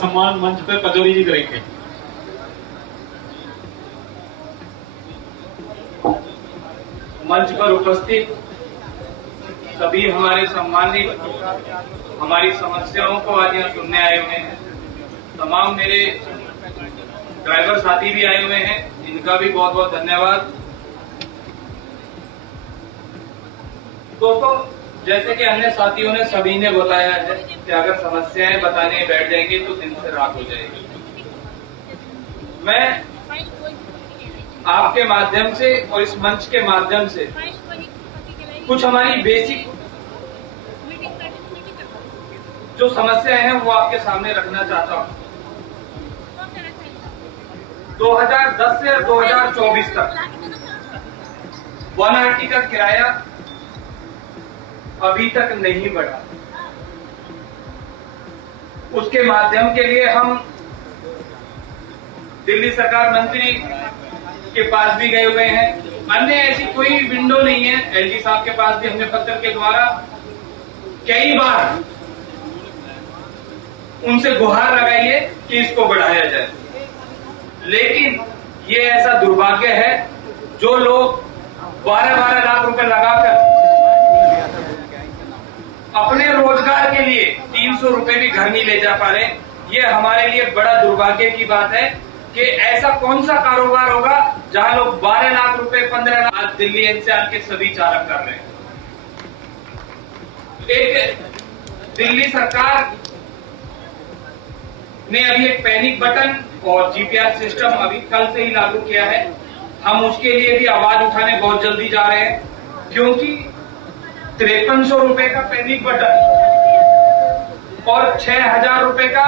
सम्मान मंच पर पचौरी जी करेंगे। मंच पर उपस्थित सभी हमारे सम्मानित हमारी समस्याओं को आज यहाँ सुनने आए हुए हैं। तमाम मेरे ड्राइवर साथी भी आए हुए हैं, इनका भी बहुत बहुत धन्यवाद। दोस्तों, जैसे कि अन्य साथियों ने सभी ने बताया है कि अगर समस्याएं बताने बैठ जाएंगे तो दिन से रात हो जाएगी। मैं आपके माध्यम से और इस मंच के माध्यम से कुछ हमारी बेसिक जो समस्याएं हैं वो आपके सामने रखना चाहता हूं। 2010 से 2024 तक 1RT का किराया अभी तक नहीं बढ़ा। उसके माध्यम के लिए हम दिल्ली सरकार मंत्री के पास भी गए हुए हैं। अन्य ऐसी कोई विंडो नहीं है। एलजी साहब के पास भी हमने पत्र के द्वारा कई बार उनसे गुहार लगाई है कि इसको बढ़ाया जाए, लेकिन ये ऐसा दुर्भाग्य है जो लोग 12-12 लाख रुपए लगाकर अपने रोजगार के लिए 300 रुपए भी घर नहीं ले जा पा रहे। ये हमारे लिए बड़ा दुर्भाग्य की बात है कि ऐसा कौन सा कारोबार होगा जहां लोग 12 लाख रुपए 15 लाख आज दिल्ली एनसीआर के सभी चालक कर रहे हैं। एक दिल्ली सरकार ने अभी एक पैनिक बटन और जीपीआर सिस्टम अभी कल से ही लागू किया है। हम उसके लिए भी आवाज उठाने बहुत जल्दी जा रहे हैं, क्योंकि 5300 रुपए का पैनिक बटन और 6000 रुपए का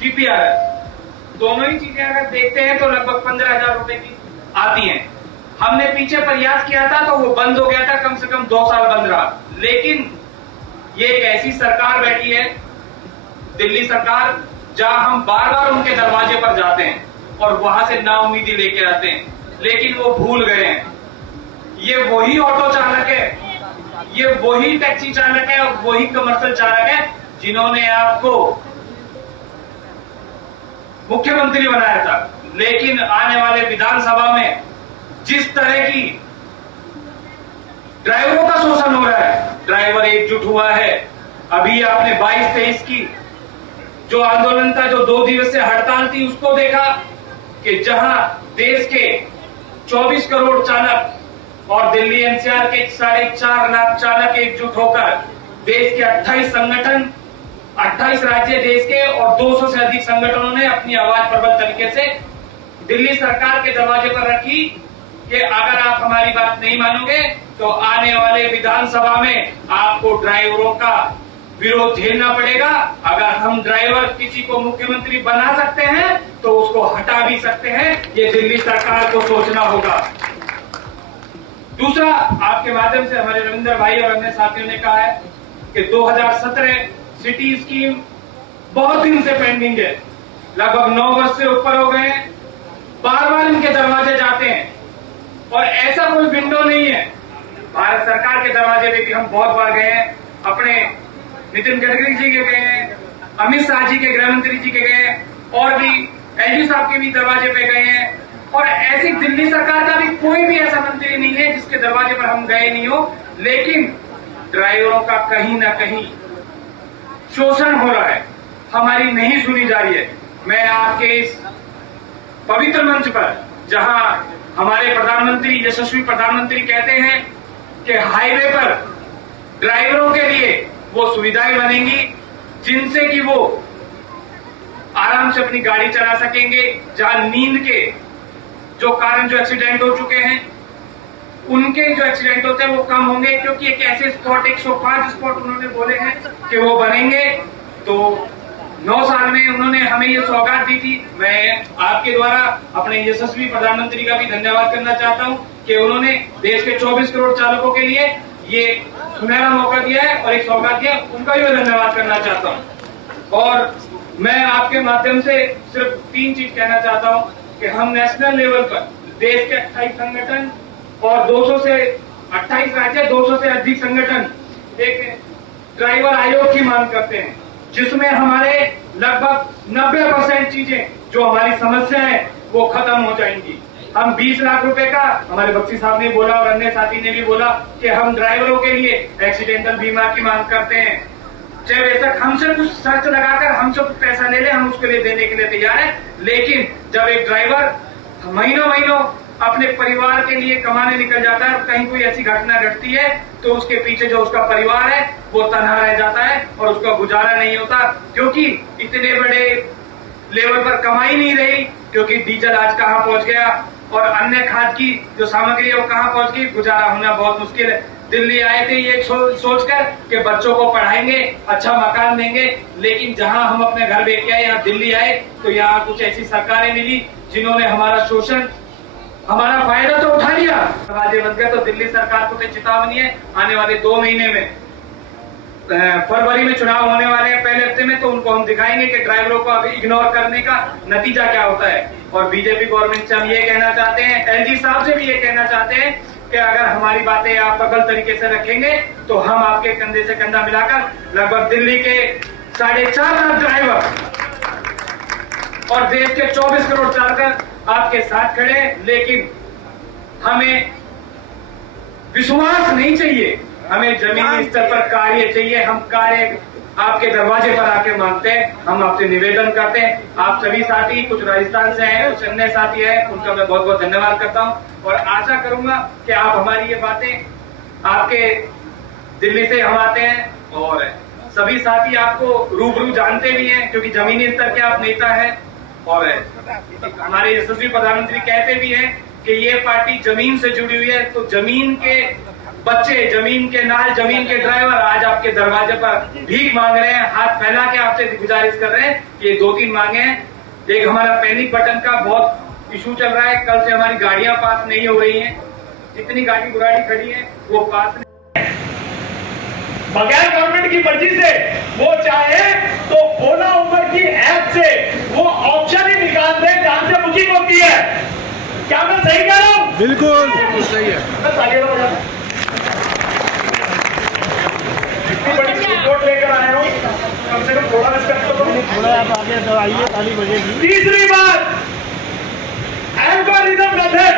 जीपीआर है। दोनों ही चीजें अगर देखते हैं तो लगभग 15,000 रुपए की आती हैं। हमने पीछे प्रयास किया था तो वो बंद हो गया था, कम से कम 2 साल बंद रहा। लेकिन ये एक ऐसी सरकार बैठी है, दिल्ली सरकार, जहां हम बार बार उनके दरवाजे पर जाते हैं और वहां से नाउम्मीदी लेके आते हैं, लेकिन वो भूल गए हैं। ये वही ऑटो चालक है, ये वही टैक्सी चालक है और वही कमर्शियल चालक है जिन्होंने आपको मुख्यमंत्री बनाया था। लेकिन आने वाले विधानसभा में जिस तरह की ड्राइवरों का शोषण हो रहा है, ड्राइवर एकजुट हुआ है। अभी आपने 22-23 की जो आंदोलन था, जो 2 दिवसीय हड़ताल थी, उसको देखा कि जहां देश के 24 करोड़ चालक और दिल्ली एनसीआर के 4.5 लाख चालक एकजुट होकर देश के 28 संगठन, 28 राज्य देश के और 200 से अधिक संगठनों ने अपनी आवाज प्रबल तरीके से दिल्ली सरकार के दरवाजे पर रखी कि अगर आप हमारी बात नहीं मानोगे तो आने वाले विधानसभा में आपको ड्राइवरों का विरोध झेलना पड़ेगा। अगर हम ड्राइवर किसी को मुख्यमंत्री बना सकते हैं तो उसको हटा भी सकते हैं। ये दिल्ली सरकार को सोचना होगा। दूसरा, आपके माध्यम से हमारे रविंदर भाई और अन्य साथियों ने कहा है कि 2017 सिटी स्कीम बहुत दिन से पेंडिंग है, लगभग 9 वर्ष से ऊपर हो गए हैं। बार बार इनके दरवाजे जाते हैं और ऐसा कोई विंडो नहीं है। भारत सरकार के दरवाजे पे भी हम बहुत बार गए हैं, अपने नितिन गडकरी जी के गए हैं, अमित शाह जी के, गृह मंत्री जी के गए हैं, और भी एलजी साहब के भी दरवाजे पे गए हैं। और ऐसी दिल्ली सरकार का भी कोई भी ऐसा मंत्री नहीं है जिसके दरवाजे पर हम गए नहीं हो। लेकिन ड्राइवरों का कहीं ना कहीं शोषण हो रहा है, हमारी नहीं सुनी जा रही है। मैं आपके इस पवित्र मंच पर, जहां हमारे प्रधानमंत्री, यशस्वी प्रधानमंत्री कहते हैं कि हाईवे पर ड्राइवरों के लिए वो सुविधाएं बनेंगी जिनसे कि वो आराम से अपनी गाड़ी चला सकेंगे, जहां नींद के जो कारण जो एक्सीडेंट हो चुके हैं उनके जो एक्सीडेंट होते हैं वो कम होंगे, क्योंकि एक ऐसे स्पॉट 105 स्पॉट उन्होंने बोले हैं कि वो बनेंगे। तो 9 साल में उन्होंने हमें ये सौगात दी थी। मैं आपके द्वारा अपने यशस्वी प्रधानमंत्री का भी धन्यवाद करना चाहता हूं कि उन्होंने देश के 24 करोड़ चालकों के लिए ये सुनहरा मौका दिया है और एक सौगात दिया, उनका भी मैं धन्यवाद करना चाहता हूं। और मैं आपके माध्यम से सिर्फ 3 चीज कहना चाहता हूं कि हम नेशनल लेवल पर देश के 28 संगठन और 200 से 28 राज्य, 200 से अधिक संगठन एक ड्राइवर आयोग की मांग करते हैं जिसमें हमारे लगभग 90% चीजें जो हमारी समस्या है वो खत्म हो जाएंगी। हम 20 लाख रुपए का, हमारे बख्शी साहब ने बोला और अन्य साथी ने भी बोला कि हम ड्राइवरों के लिए एक्सीडेंटल बीमा की मांग करते हैं। चाहे बेशक हमसे कुछ शर्त लगाकर हमसे कुछ पैसा ले ले, हम उसके लिए देने के लिए तैयार हैं। लेकिन जब एक ड्राइवर महीनों महीनों अपने परिवार के लिए कमाने निकल जाता है और कहीं कोई ऐसी घटना घटती है तो उसके पीछे जो उसका परिवार है वो तनहा रह जाता है और उसका गुजारा नहीं होता, क्योंकि इतने बड़े लेवल पर कमाई नहीं रही, क्योंकि डीजल आज कहां पहुंच गया और अन्य खाद की जो सामग्री है वो कहां पहुंच गई। गुजारा होना बहुत मुश्किल है। दिल्ली आए थे ये सोचकर कि बच्चों को पढ़ाएंगे, अच्छा मकान देंगे, लेकिन जहां हम अपने घर लेके आए, यहाँ दिल्ली आए तो यहाँ कुछ ऐसी सरकारें मिली जिन्होंने हमारा शोषण, हमारा फायदा तो उठा लिया, दरवाजे बंद गए। तो दिल्ली सरकार को तो चेतावनी है, आने वाले 2 महीने में फरवरी में चुनाव होने वाले हैं पहले हफ्ते में, तो उनको हम दिखाएंगे कि ड्राइवरों को अभी इग्नोर करने का नतीजा क्या होता है। और बीजेपी गवर्नमेंट से हम ये कहना चाहते हैं, एलजी साहब से भी ये कहना चाहते हैं कि अगर हमारी बातें आप गलत तरीके से रखेंगे तो हम आपके कंधे से कंधा मिलाकर लगभग दिल्ली के 4.5 लाख ड्राइवर और देश के 24 करोड़ चालक आपके साथ खड़े हैं। लेकिन हमें विश्वास नहीं चाहिए, हमें जमीनी स्तर पर कार्य चाहिए। हम कार्य आपके दरवाजे पर आके मांगते हैं, हम आपसे निवेदन करते हैं। आप सभी साथी, कुछ राजस्थान से हैं, कुछ अन्य साथी हैं, उनका मैं बहुत बहुत धन्यवाद करता हूं और आशा करूंगा कि आप हमारी ये बातें, आपके दिल्ली से हम आते हैं और सभी साथी आपको रूबरू जानते भी हैं, क्योंकि जमीनी स्तर के आप नेता हैं और हमारे यशस्वी प्रधानमंत्री कहते भी हैं कि ये पार्टी जमीन से जुड़ी हुई है। तो जमीन के बच्चे, जमीन के नाल, जमीन के ड्राइवर आज आपके दरवाजे पर भीख मांग रहे हैं, हाथ फैला के आपसे गुजारिश कर रहे हैं। ये 2-3 मांगे हैं। एक हमारा पैनिक बटन का बहुत इशू चल रहा है, कल से हमारी गाड़ियां पास नहीं हो रही हैं, जितनी गाड़ी गुराड़ी खड़ी है वो पास नहीं। बगैर गवर्नमेंट की मर्जी से वो चाहे तो ओला उबर की ऐप से वो ऑप्शन ही निकाल दे जहां से बुकिंग होती है। क्या मैं सही कह रहा हूं? बिल्कुल सही है। इतनी बड़ी रिपोर्ट लेकर आया हूं, कम से कम थोड़ा रिस्पेक्ट तो करो। थोड़ा आप आगे तो आइए, ताली बजेगी। तीसरी बात, एल्गोरिथम मेथड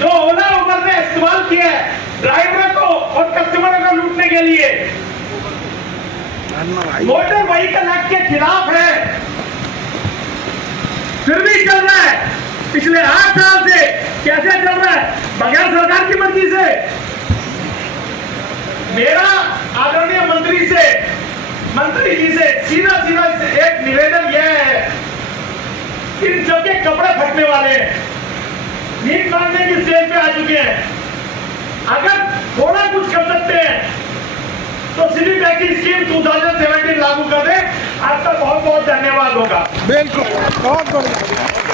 जो ओला उबर ने इस्तेमाल किया है ड्राइवरों को और कस्टमरों को लूटने के लिए, मोटर व्हीकल एक्ट के खिलाफ है, फिर भी चल रहा है। पिछले 8 साल से कैसे चल रहा है? बगैर सरकार की मर्जी से। मेरा आदरणीय मंत्री जी से सीधा एक निवेदन यह है, इन सबके कपड़े फटने वाले हैं, नींद मांगने की स्टेज पे आ चुके हैं। अगर थोड़ा कुछ कर सकते हैं तो सिटी टैक्सी स्कीम 2017 लागू कर दे। आपका बहुत बहुत धन्यवाद होगा। बिल्कुल, बहुत बढ़िया।